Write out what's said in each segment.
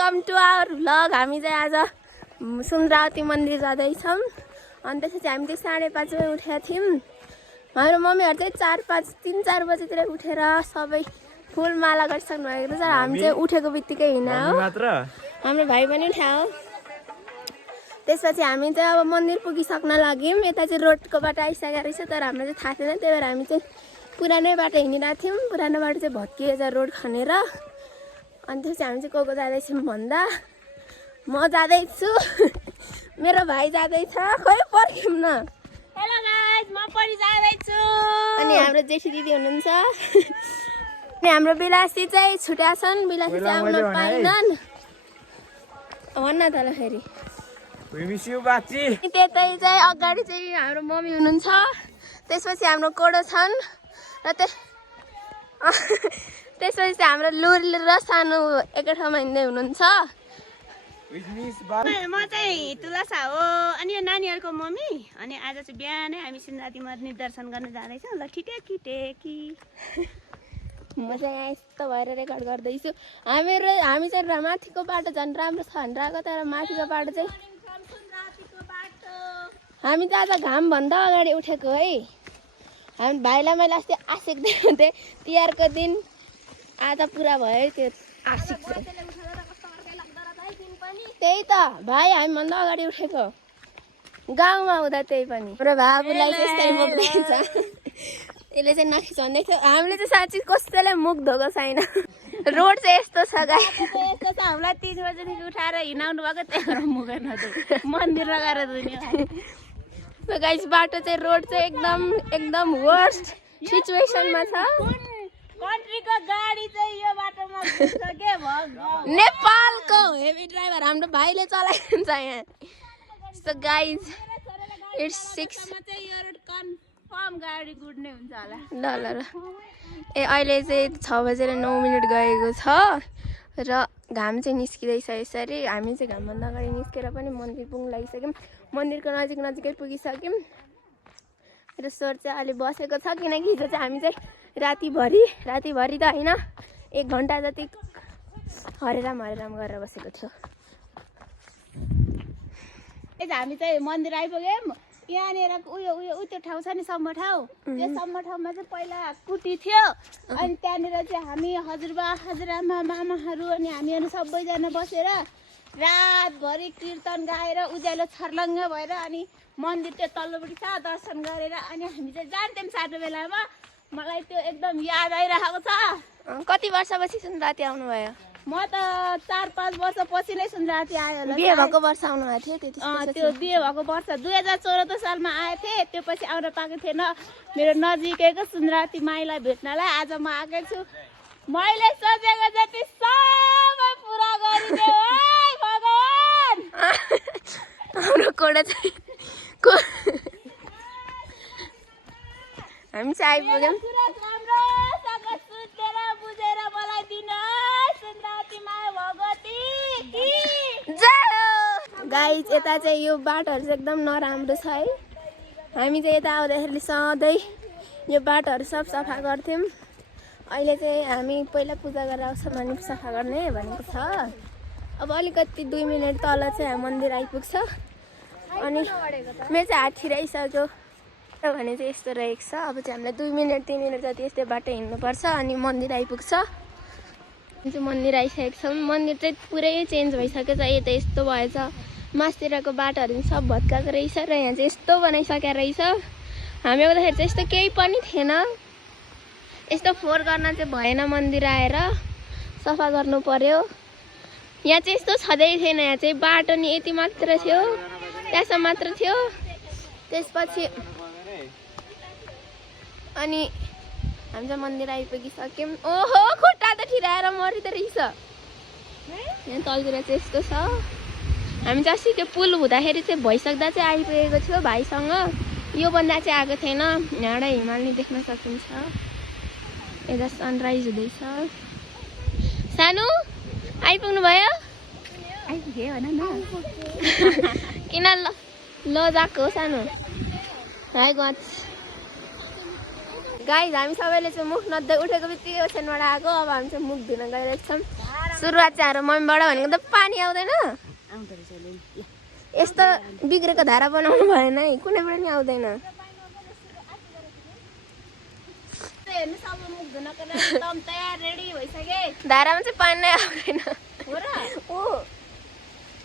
Welcome to our vlog. हामी चाहिँ आज सुन्द्रावती मन्दिर जाँदैछौँ। अनि त्यसपछि हामी चाहिँ 5:30 बजे उठेका थियौँ। हाम्रो मम्मीहरू चाहिँ 3-4 बजेतिर उठेर सबै फुल माला गरिसक्नु भएको छ। हामी चाहिँ उठेको बित्तिकै हिँड्न हो। हाम्रो भाइ पनि उठ्यो। त्यसपछि हामी चाहिँ अब मन्दिर पुगिसक्न लाग्यौँ। यता चाहिँ रोडको बाटो आइसकेको रहेछ, तर हाम्रो चाहिँ थाहा थिएन। त्यही भएर हामी चाहिँ पुरानै बाटो हिँडिरहेको थियौँ। पुरानो बाटो चाहिँ भत्किएछ रोड खनेर। अनि त्यसपछि हामी चाहिँ को जाँदैछौँ भन्दा म जाँदैछु, मेरो भाइ जाँदैछ। खोइ पर्ख्यौँ न। हेलो गाइस, म पनि जाँदैछु। अनि हाम्रो जेठी दिदी हुनुहुन्छ। अनि हाम्रो बिलासी चाहिँ छुट्या छन्। बिलासी चाहिँ आउन पाइनन्। भन्न त ल फेरि। त्यतै चाहिँ अगाडि चाहिँ हाम्रो मम्मी हुनुहुन्छ। त्यसपछि हाम्रो कोडो छन् र त्यसपछि चाहिँ हाम्रो लुल र सानो एकै ठाउँमा हिँड्दै हुनुहुन्छ। म चाहिँ तुलसा हो अनि यो नानीहरूको मम्मी। अनि आज चाहिँ बिहानै हामी सुन्द्रावती मन्दिर दर्शन गर्न जाँदैछौँ। ल ठिटेकी म चाहिँ यहाँ यस्तो भएर रेकर्ड गर्दैछु। हामी चाहिँ माथिको बाटो झन् राम्रो छ भनेर आएको, तर माथिको बाटो चाहिँ हामी चाहिँ आज घामभन्दा अगाडि उठेको है। हामी भाइलाई मैले अस्ति आशिक दिएको थिएँ तिहारको दिन। आज पुरा भयो त्यो आशिक चाहिँ। त्यही त भाइ हामीभन्दा अगाडि उठेको गाउँमा हुँदा। त्यही पनि हाम्रो बाबुलाई चाहिँ यस्तै मुख दिन्छ। यसले चाहिँ नखिचाउँदै थियो। हामीले चाहिँ साँच्ची कसैलाई मुख धोएको छैन। रोड चाहिँ यस्तो छ गाई, यस्तो छ। हामीलाई 3 बजेदेखि उठाएर हिँडाउनु भएको, त्यही भएर मुखै नधोइ मन्दिर लगाएर धुने। गाइस बाटो चाहिँ रोड चाहिँ एकदम वर्स्ट सिचुएसनमा छ। कन्ट्रीको गाडी चाहिँ यो बाटोमा घुस्छ के भयो। नेपालको हेभी ड्राइभर हाम्रो भाइले चलाइन्छ यहाँ। सो गाइस इट्स 6 कन्फर्म गाडी गुड्ने हुन्छ होला। ल अहिले चाहिँ 6:09 गएको छ र घाम चाहिँ निस्किँदैछ यसरी। हामी चाहिँ घामभन्दा अगाडि निस्केर पनि मन्दिर पुग्न लागिसक्यौँ। मन्दिरको नजिकै पुगिसक्यौँ र स्वर चाहिँ अलि बसेको छ, किनकि हिजो चाहिँ हामी चाहिँ रातिभरि त होइन 1 घन्टा जति हरेराम गरेर बसेको छु। हामी चाहिँ मन्दिर आइपुग्यौँ। यहाँनिर उयो त्यो ठाउँ छ नि सम्म ठाउँ। त्यो सम्म ठाउँमा चाहिँ पहिला कुटी थियो। अनि त्यहाँनिर चाहिँ हामी हजुरबा हजुरआमा मामाहरू अनि हामीहरू सबैजना बसेर रातभरि कीर्तन गाएर उज्यालो छर्लङ्ग भएर अनि मन्दिर त्यो तल्लोपट्टि छ दर्शन गरेर अनि हामी चाहिँ जान्थ्यौँ सानो बेलामा। मलाई त्यो एकदम याद आइरहेको छ। कति वर्षपछि सुन्द्रावती आउनुभयो? म त 4-5 वर्षपछि नै सुन्द्रावती आयो होला। बिहे भएको वर्ष आउनुभएको थियो त्यति? त्यो बिहे भएको वर्ष 2014 सालमा आएको थिएँ। त्यो पछि आउन पाएको थिएन। मेरो नजिकैको सुन्द्रावती माईलाई भेट्नलाई आज म आएकै छु। मैले सोचेको जति सबै पुरा गरिदेऊ है भगवान। हाम्रो कोडा चाहिँ हामी चाहिँ आइपुग्यौँ। गाइस यता चाहिँ यो बाटोहरू चाहिँ एकदम नराम्रो छ है। हामी चाहिँ यता आउँदाखेरि सधैँ यो बाटोहरू सब सफा गर्थ्यौँ। अहिले चाहिँ हामी पहिला पूजा गरेर आउँछौँ भने सफा गर्ने भनेको छ। अब अलिकति 2 मिनट तल चाहिँ मन्दिर आइपुग्छ। अनि मेरो चाहिँ हात छिराइसक्यो भने चाहिँ यस्तो रहेको छ। अब चाहिँ हामीलाई 2 मिनट 3 मिनट जति यस्तै बाटो हिँड्नुपर्छ अनि मन्दिर आइपुग्छ। चाहिँ मन्दिर आइसकेको छौँ। मन्दिर चाहिँ पुरै चेन्ज भइसकेको छ। यता यस्तो भएछ, मासतिरको बाटोहरू सब भत्काएको रहेछ र यहाँ चाहिँ यस्तो बनाइसकेको रहेछ। हामी आउँदाखेरि चाहिँ यस्तो केही पनि थिएन। यस्तो फोहोर गर्न चाहिँ भएन। मन्दिर आएर सफा गर्नु पर्यो। यहाँ चाहिँ यस्तो छँदै थिएन। यहाँ चाहिँ बाटो नि यति मात्र थियो, त्यहाँसम्म मात्र थियो। त्यसपछि अनि हामी चाहिँ मन्दिर आइपुगिसक्यौँ। ओहो खुट्टा त ठिराएर मरिँदो रहेछ। यहाँ तलतिर चाहिँ यस्तो छ। हामी चाहिँ अस्ति त्यो पुल हुँदाखेरि चाहिँ भइसक्दा चाहिँ आइपुगेको थियो भाइसँग। यो भन्दा चाहिँ आएको थिएन। यहाँबाट हिमाल नि देख्न सकिन्छ। यता सनराइज हुँदैछ। सानो आइपुग्नु भयो? आइपुग्यो भन न। किन लजाको हो सानो? हाई गच गाइस हामी सबैले चाहिँ मुख नधोइ उठेको बित्तिकै ओछ्यानबाट आएको। अब हामी चाहिँ मुख धुन गइरहेको छौँ। सुरुवात चाहिँ हाम्रो मम्मीबाट भनेको त पानी आउँदैन आउँदो रहेछ अहिले ल यस्तो बिग्रेको धारा बनाउनु भएन है कुनैबाट नि आउँदैन हेर्नु सब मुख धुनको लागि एकदम तयार रेडी भइसके धारामा चाहिँ पानी नै आउँदैन हो र ओ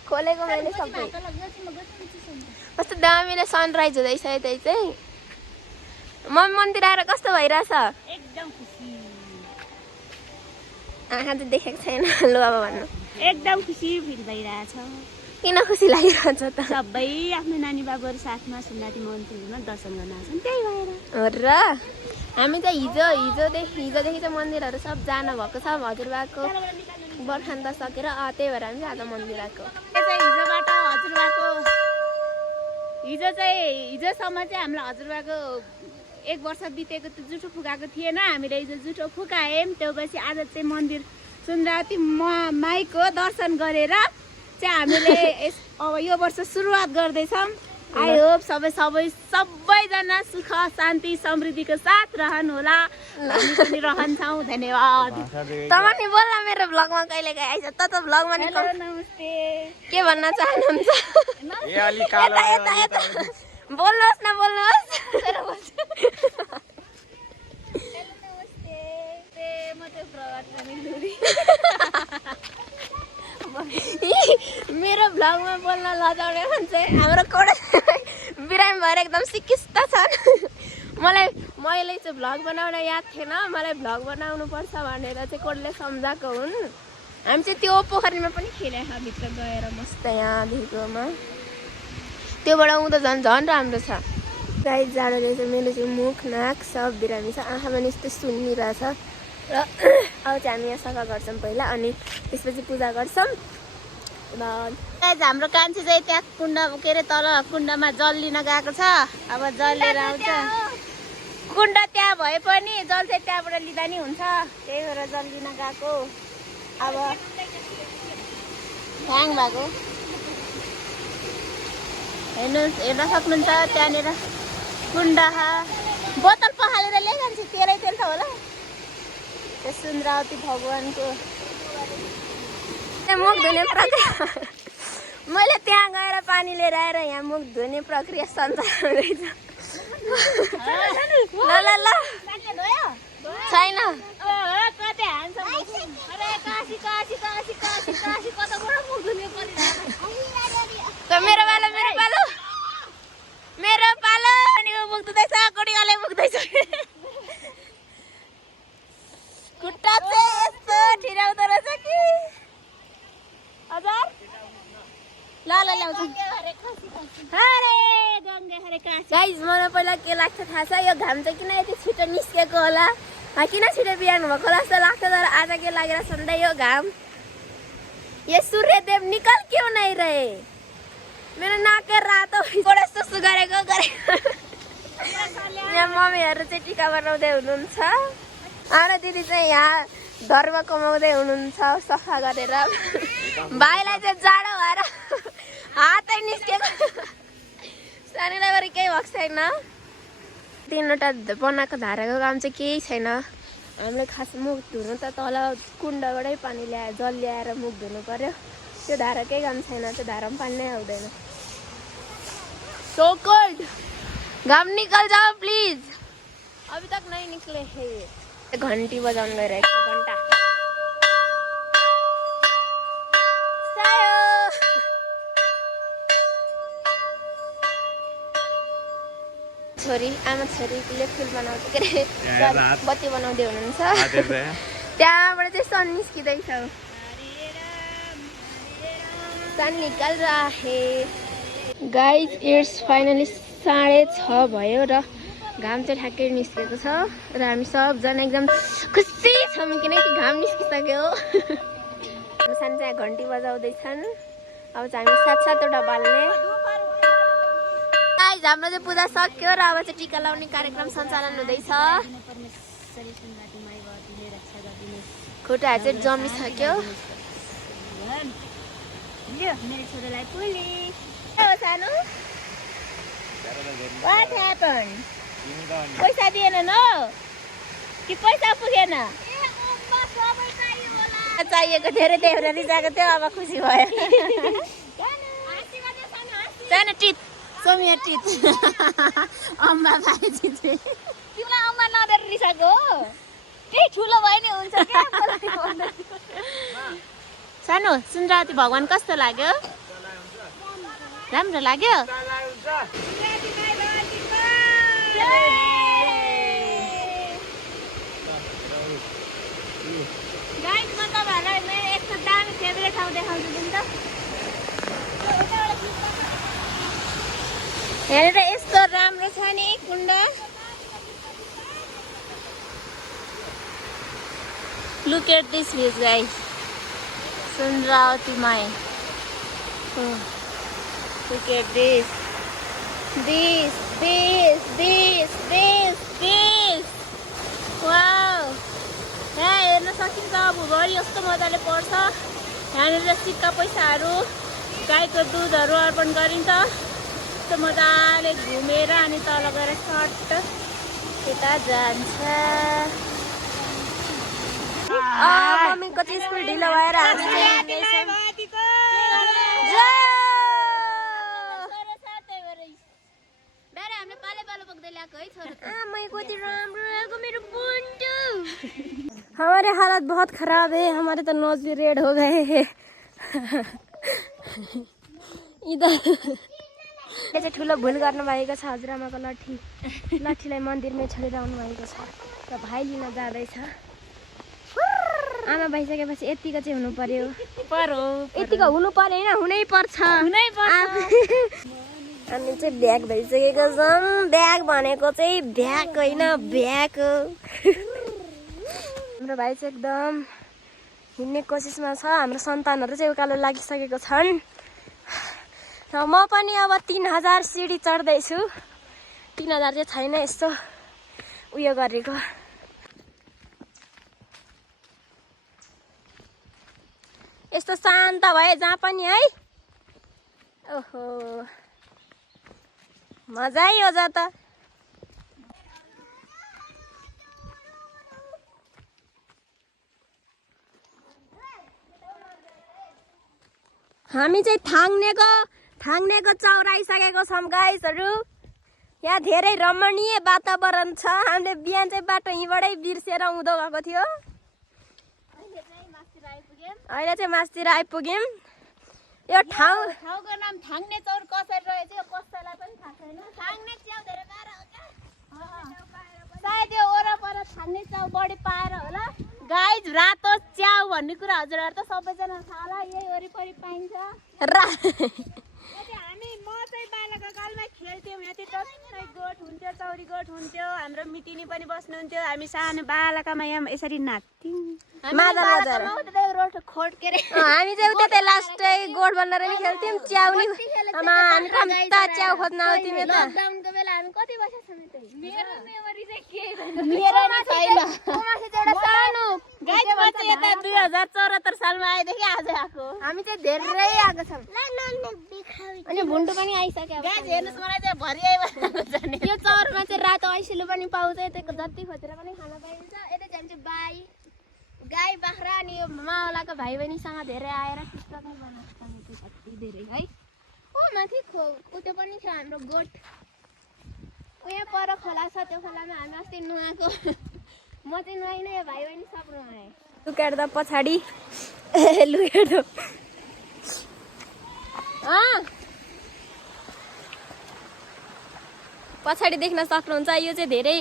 खोलेको मैले सबै भात लाग्छ म गएपछि कस्तो दामीले सनराइज हुँदैछ यतै चाहिँ मम्मी मन्दिर आएर कस्तो भइरहेछ एकदम खुसी आँखा चाहिँ देखेको छैन लु अब भन्नु एकदम खुसी फिल भइरहेछ किन खुसी लागिरहेछ त सबै आफ्नो नानी बाबुहरू साथमा सुन्दाती मन्दिरमा दर्शन गर्न आउँछन् त्यही भएर हो र हामी चाहिँ हिजोदेखि चाहिँ मन्दिरहरू सब जानु भएको छ हजुरबाको बर्खान्त सकेर त्यही भएर हामी चाहिँ आज मन्दिर आएको हिजोबाट हजुरबाको हिजोसम्म चाहिँ हामीलाई हजुरबाको 1 वर्ष बितेको त्यो जुठो फुकाएको थिएन हामीले हिजो जुठो फुकायौँ त्यसपछि आज चाहिँ मन्दिर सुन्दरावती माईको दर्शन गरेर चाहिँ हामीले अब यो वर्ष सुरुवात गर्दैछौँ आई होप सबैजना सुख शान्ति समृद्धिको साथ रहनु होला हामी पनि रहन्छौँ धन्यवाद तमा नि बोल न मेरो भ्लगमा कहिले गए आइज त भ्लगमा नि नमस्ते के भन्न चाहनुहुन्छ ए अलि कालो यता बोल्नुहोस् न बोल्नुहोस् मेरो भ्लगमा बोल्न लजाउने मान्छे हाम्रो कोडा बिरामी भएर एकदम सिकिस्त छन् मैले चाहिँ भ्लग बनाउन याद थिएन मलाई भ्लग बनाउनु पर्छ भनेर चाहिँ कोडले सम्झाएको हुन् हामी चाहिँ त्यो पोखरीमा पनि खेलेको भित्र गएर मस्त यहाँदेखिकोमा त्योबाट उँधो झन् राम्रो छ गाई जाडो रहेछ मेरो चाहिँ मुख नाक सब बिरामी छ आँखा पनि यस्तो सुन्निरहेछ र अब चाहिँ हामी यहाँ सफा गर्छौँ पहिला अनि त्यसपछि पूजा गर्छौँ हाम्रो कान्छी चाहिँ त्यहाँ कुण्ड के अरे तल कुण्डमा जल लिन गएको छ अब जल लिएर आउँछ कुण्ड त्यहाँ भए पनि जल चाहिँ त्यहाँबाट लिँदा नि हुन्छ त्यही भएर जल लिन गएको अब ह्याङ भएको हेर्न सक्नुहुन्छ त्यहाँनिर कुण्ड बोतल पखालेर ल्याइरहन्छ तेरै तेल छ होला त्यो सुन्दरावती भगवानको मुख धुने प्रक्रिया मैले त्यहाँ गएर पानी लिएर आएर यहाँ मुख धुने प्रक्रिया सञ्चालन हुँदैछ ल छैन मेरो पालो अनि मुख धुँदैछ कोडीले मुख धुँदैछ खुट्टा चाहिँ यस्तो ठिराउँदो रहेछ कि हजुर ल ल्याउँछु गाइज मलाई पहिला के लाग्छ थाहा छ यो घाम चाहिँ किन यति छिटो निस्केको होला किन छिटो बिहान भएको होला जस्तो लाग्छ तर आज के लागेर सधैँ यो घाम ये सूर्यदेव निकल क्यों नहीं रहे मेरो नाक रातो यस्तो गरेको यहाँ मम्मीहरू चाहिँ टिका बनाउँदै हुनुहुन्छ आरो दिदी चाहिँ यहाँ धर्म कमाउँदै हुनुहुन्छ सफा गरेर भाइलाई चाहिँ जाडो भएर हातै निस्केको सानीलाई गरी केही भएको छैन 3वटा बनाएको धाराको काम चाहिँ केही छैन हामीले खास मुख धुनु त तल कुण्डबाटै पानी ल्याएर जल ल्याएर मुख धुनु पर्यो त्यो धारा केही काम छैन त्यो धारामा पानी नै आउँदैन सो कोल्ड घाम निकल जाओ प्लिज अभी तक नहीं निकले है घन्टी बजाउनु गइरहेको छ घन्टा छोरी आमा छोरीले फुल बनाउँछ के अरे बत्ती बनाउँदै हुनुहुन्छ त्यहाँबाट चाहिँ सन निस्किँदैछ सन निकल रहा है गाइज इट्स फाइनली 6:30 भयो र घाम चाहिँ ठ्याक्कै निस्केको छ र हामी सबजना एकदम खुसी छौँ किनकि घाम निस्किसक्यो सानो चाहिँ घन्टी बजाउँदैछन् अब चाहिँ हामी 7-7वटा बाल्ने हाम्रो चाहिँ पूजा सक्यो र अब चाहिँ टिका लाउने कार्यक्रम सञ्चालन हुँदैछ खुट्टाहरू चाहिँ जमिसक्यो सानो What happened? पैसा दिएन न कि पैसा पुगेन चाहिएको धेरै देउरा रिसाएको थियो अब खुसी भयो सानो टिप सोमिया टिप अम्मा भाइ जित्थे तिमीलाई अम्मा नदेर रिसाएको हो त्यही ठुलो भयो नि हुन्छ क्या सानो सुन्द्रावती भगवान कस्तो लाग्यो राम्रो लाग्यो गाइस म तपाईहरुलाई मेरो यस्तो दामी फेभरेट ठाउँ देखाउँछु नि त हेरेर यस्तो राम्रो छ नि कुण्ड Look at this view guys Sundravati Mai Look at this Wow यहाँ हेर्न सकिन्छ भुभरी कस्तो मजाले पर्छ यहाँनिर सिक्का पैसाहरू गाईको दुधहरू अर्पण गरिन्छ यस्तो मजाले घुमेर अनि तल गएर सट्ट यता जान्छ मम्मीको चाहिँ स्कुल ढिलो भएर हमारे हालत बहुत खराब है हमारे तो नोज भी रेड हो गए हैं इधर चाहिँ ठुलो भुल गर्नुभएको छ हजुरआमाको लट्ठीलाई मन्दिरमै छोडेर आउनु भएको छ र भाइ लिन जाँदैछ आमा भइसकेपछि यतिको चाहिँ हुनु पर्यो यतिको हुनु पर्यो होइन हुनै पर्छ अनि चाहिँ भ्याग भइसकेको छौँ भ्याग भनेको चाहिँ भ्याग होइन भ्याग हो हाम्रो भाइ चाहिँ एकदम हिँड्ने कोसिसमा छ हाम्रो सन्तानहरू चाहिँ उकालो लागिसकेको छन् म पनि अब 3000 सिडी चढ्दैछु 3000 चाहिँ छैन यस्तो उयो गरेको यस्तो शान्त भए जहाँ पनि है ओहो मजा हो जा त हामी चाहिँ थाङ्नेको चौराइसकेको छौँ गाइसहरू यहाँ धेरै रमणीय वातावरण छ हामीले बिहान चाहिँ बाटो यहीँबाटै बिर्सेर उँधो गएको थियो अहिले चाहिँ मास्तिर आइपुग्यौँ यो ठाउँको नाम थाङ्ने चौर कसरी रहेछ कसैलाई पनि थाहा छैन थाङ्ने च्याउ धेरै पाएर हो क्या सायद यो वरपर थाङ्ने च्याउ बढी पाएर होला गाइज रातो च्याउ भन्ने कुरा हजुरहरू त सबैजना थाहा होला यही वरिपरि पाइन्छ म चाहिँ बालककालमा खेल्थ्यौँ यहाँ चाहिँ टक्कै गोठ हुन्थ्यो चौरी गोठ हुन्थ्यो हाम्रो मिटिनी पनि बस्नुहुन्थ्यो हामी सानो बालकामा यहाँ यसरी नाच्थ्यौँ हामी चाहिँ उता लास्टै गोठ बनाएर नि खेल्थ्यौँ च्याउ नि हामी कम्ता च्याउ खोज्न आउँथ्यौँ यता लकडाउनको बेला हामी कति वर्ष मेरो मेमोरी चाहिँ के गाइस म चाहिँ यता 2074 सालमा आएदेखि आज आएको हामी चाहिँ धेरै आएको छौँ अनि भुन्टु पनि आइसक्यो गाइस हेर्नुस् मलाई चाहिँ भरि आइरहेको छ नि यो चौरमा चाहिँ रातो ऐसिलो पनि पाउँछ यताको जति खोजेर पनि खान पाइन्छ यता चाहिँ चाहिँ गाई बाख्रा अनि यो मावलाको भाइ बहिनीसँग धेरै आएर टिकटक पनि बनाएको छ धेरै है ओ माथि त्यो पनि थियो हाम्रो गोठ यहाँ पर खोला छ त्यो खोलामा हामी अस्ति नुहाएको म चाहिँ नुहाइनँ यो भाइ बहिनी सब नुहाएँ लुकेट्दा पछाडि लुकेट्दो पछाडि देख्न सक्नुहुन्छ यो चाहिँ धेरै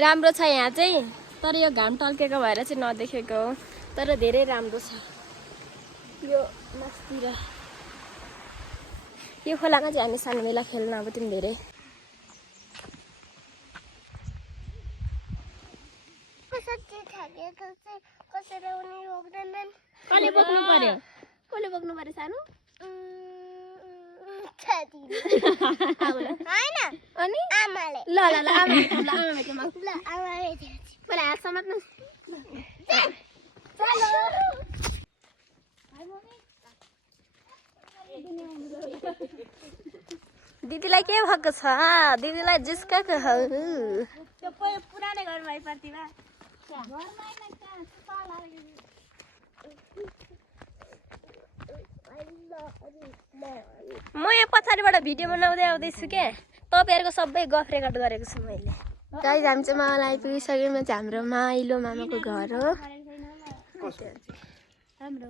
राम्रो छ यहाँ चाहिँ तर यो घाम टल्केको भएर चाहिँ नदेखेको हो तर धेरै राम्रो छ यो मास्तिर यो खोलामा चाहिँ हामी सानो बेला खेल्न अब तिमी धेरै कसले बोक्नु पर्यो सानो अनि आमाले ल आमाले मलाई हात समात्नु दिदीलाई के भएको छ दिदीलाई जिस्काको हो त्यो पुरानै घरमा है प्रतिभा म यहाँ पछाडिबाट भिडियो बनाउँदै आउँदैछु क्या तपाईँहरूको सबै गफ रेकर्ड गरेको छु मैले गाइस हामी चाहिँ मावल आइपुगिसक्यौँ यो चाहिँ हाम्रो माइलो मामाको घर हो हाम्रो